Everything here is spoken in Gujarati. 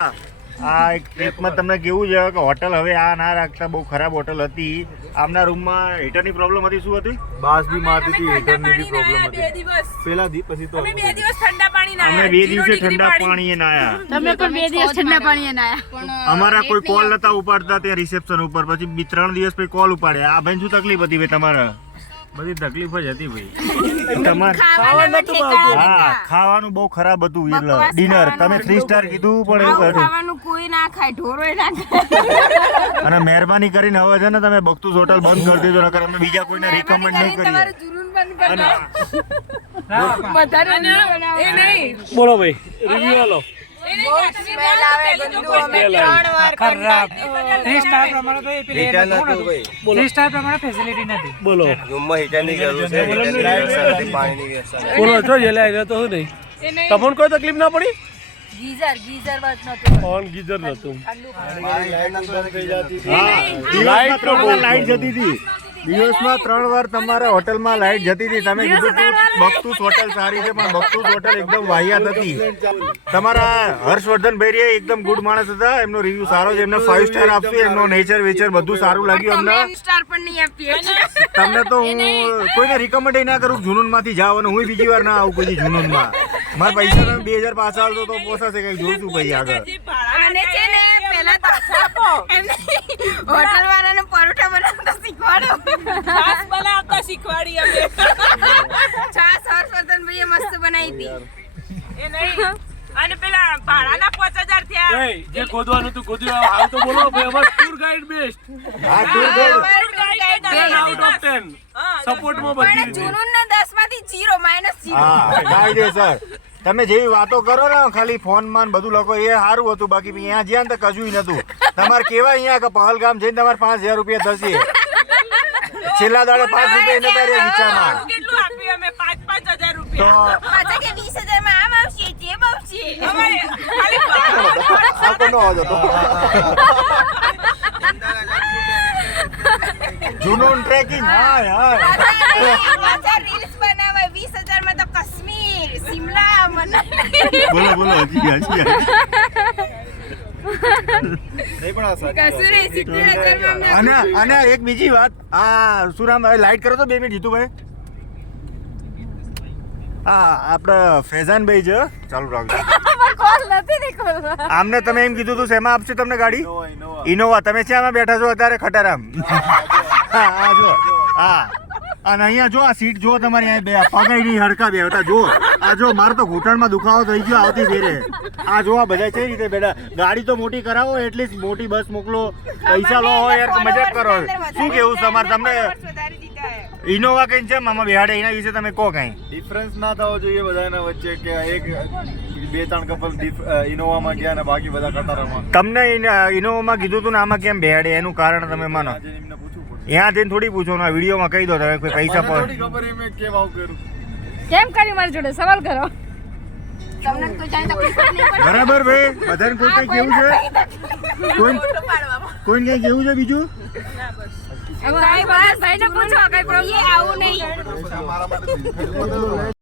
આ એક ટ્રીપમાં તમને કેવું છે કે હોટલ હવે આ ના રાખતા, બહુ ખરાબ હોટલ હતી. આમના રૂમમાં હીટરની પ્રોબ્લેમ હતી. શું હતી? બાસ બી મારતી હતી, હીટરની બી પ્રોબ્લેમ હતી પેલા દી. પછી તો અમે 2 દિવસ ઠંડા પાણી ના અમે 2 દિવસે ઠંડા પાણીએ નાયા. તમે પણ 2 દિવસ ઠંડા પાણીએ નાયા. અમારા કોઈ કોલ નતા ઉપાડતા ત્યાં રિસેપ્શન ઉપર. પછી 3 દિવસ પછી કોલ ઉપાડ્યા. આ ભાઈ શું તકલીફ હતી ભાઈ તમારે? બધી તકલીફ જ હતી ભાઈ તમારે. હા, ખાવાનું બહુ ખરાબ હતું. ડિનર તમે 3 સ્ટાર કીધું પણ એવું ખાવાનું કોઈ ના ખાય, ઢોરોય ના ખાય. અને મહેરબાની કરીને હવે છે ને તમે બખ્તુસ હોટલ બંધ કરી દેજો, નકર અમે બીજા કોઈને રિકમેન્ડ નહીં કરીએ. તમારું જુનૂન બંધ કરી દો. વધારે એ નહીં. બોલો ભાઈ, રિવ્યુ આલો. બહુ સ્મેલ આવે, ગંદુ. અમે 3 વાર ખરાબ. 3 સ્ટાર પ્રમાણે તો એ પેલી 3 સ્ટાર પ્રમાણે ફેસિલિટી નથી. બોલો રૂમમાં હીટરની જરૂર છે, હીટરની વ્યવસ્થા નથી, પાણીની વ્યવસ્થા. બોલો છો જેલે આવ્યા તો શું નહીં? તમને કોઈ તકલીફ ના પડી? ગીઝર વાત નતું. ઓન ગીઝર નતું. લાઈટ જતી હતી. દિવસમાં 3 વાર તમારા હોટલમાં લાઈટ જતી હતી. તમે કીધું બખ્તુસ હોટલ સારી છે, પણ બખ્તુસ હોટલ એકદમ વાહિયાત હતી. તમારા હર્ષવર્ધનભાઈ એકદમ ગુડ માણસ હતા. એમનો રિવ્યુ સારો છે. એમને 5 સ્ટાર આપશું. એમનો નેચર વેચર બધું સારું લાગ્યું અમને. સ્ટાર પણ નહીં આપીએ. તમને તો હું કોઈને રિકમેન્ડ ના કરું જુનૂન માંથી જાવ, અને હું બીજી વાર ના આવું કોઈ જુનૂન માં. મારા પૈસા તમે 2000 પાછા આવતો તો પોસાશે. કઈ જોઈશું ભાઈ આગળ. અને છે ને પહેલા પાછા આપો. હોટલ વાળાને પરોઠા બનાવતા શીખવાડો. છાસ બનાવતા શીખવાડી અમે. છાસ હર્ષવર્ધનભાઈએ મસ્ત બનાવી હતી. એ નહીં. અને પેલા ભાડાના 5000 થયા. એ જે ખોદવાનું તું ખોદ્યું, હાલ તો બોલો ભાઈ. અમાર ટૂર ગાઈડ બેસ્ટ. હા, ટૂર ગાઈડ 10 આઉટ ઓફ 10 સપોર્ટમાં બધી પણ રીતે. જુનૂનને 10 માંથી 0 -0. હા, કાયદેસર. તમે જેવી વાતો કરો ને ખાલી ફોન માં બધું લોકો, એ સારું હતું. બાકી અહીંયા જ્યાં તો કજું નતું. તમારે કેવા અહીંયા કે પહલગામ જઈને તમારે 5000 રૂપિયા થશે. છેલ્લા દાડે 5 રૂપિયા નતા રે વિચારમાં. કેટલું આપ્યું અમે? 5-5000 તો રૂપિયા. પાછા કે 20000 માં આમ આવશે, જેબ આવશે. અમારે ખાલી આ કોનો અવાજ હતો? જુનૂન ટ્રેકિંગ. હાય હાય. પાછા રીલ્સ બનાવે. 20000 માં તો કાશ્મીર, શિમલા, મનાલી. બોલો બોલો હજી નહીં પણ આ સાચી કસુરી 70000 માં અને અને એક બીજી વાત, આ સુરામ લાઈટ કરો તો 2 મિનિટ જીતુભાઈ. હા, આપણે ફેઝાનભાઈ છે. ચાલુ રાખજો. કોલ નથી નીકળતો. આમને તમે એમ કીધું હતું શેમાં આપશે તમને ગાડી? ઇનોવા. ઇનોવા. તમે શ્યામાં બેઠા છો અત્યારે? ખટારામ. હા, આ જો. હા, અને અહીંયા જો આ સીટ જો તમારી અહીં બે પગાઈ નહીં હડકા બે હતા. જો આ જો, મારે તો ઘૂંટણમાં દુખાવો થઈ ગયો આવતી ફેરે. આ જો આ બધા કઈ રીતે બેઠા. ગાડી તો મોટી કરાવો, એટલીસ્ટ મોટી બસ મોકલો. પૈસા લો હોય યાર, મજાક કરો. શું કેવું તમારે? તમને ઇનોવા કઈ છે મામા બેહાડે, એના વિશે તમે કહો કઈ. ડિફરન્સ ના થવો જોઈએ બધાના વચ્ચે કે એક 2-3 કપલ ઇનોવામાં ગયા ને બાકી બધા કટારામાં. તમને ઇનોવામાં કીધું હતું ને આમાં કેમ બેહાડે? એનું કારણ તમે માનો. આજે એમને પૂછવું પડે. ત્યાં જઈને થોડી પૂછો ને, વિડીયોમાં કહી દો તમે કોઈ પૈસા મને પર. થોડી ખબર એ મેં કેમ આવું કર્યું. કેમ કરી મારી જોડે સવાલ કરો? તમને કોઈ જાણે તકલીફ નહીં પડે. બરાબર ભાઈ, બધાને કોઈ કઈ કેવું છે? કોઈને કઈ કેવું છે બીજું? ભાઈને પૂછો, કઈ પ્રોબ્લેમ આવું નહીં. મારા માટે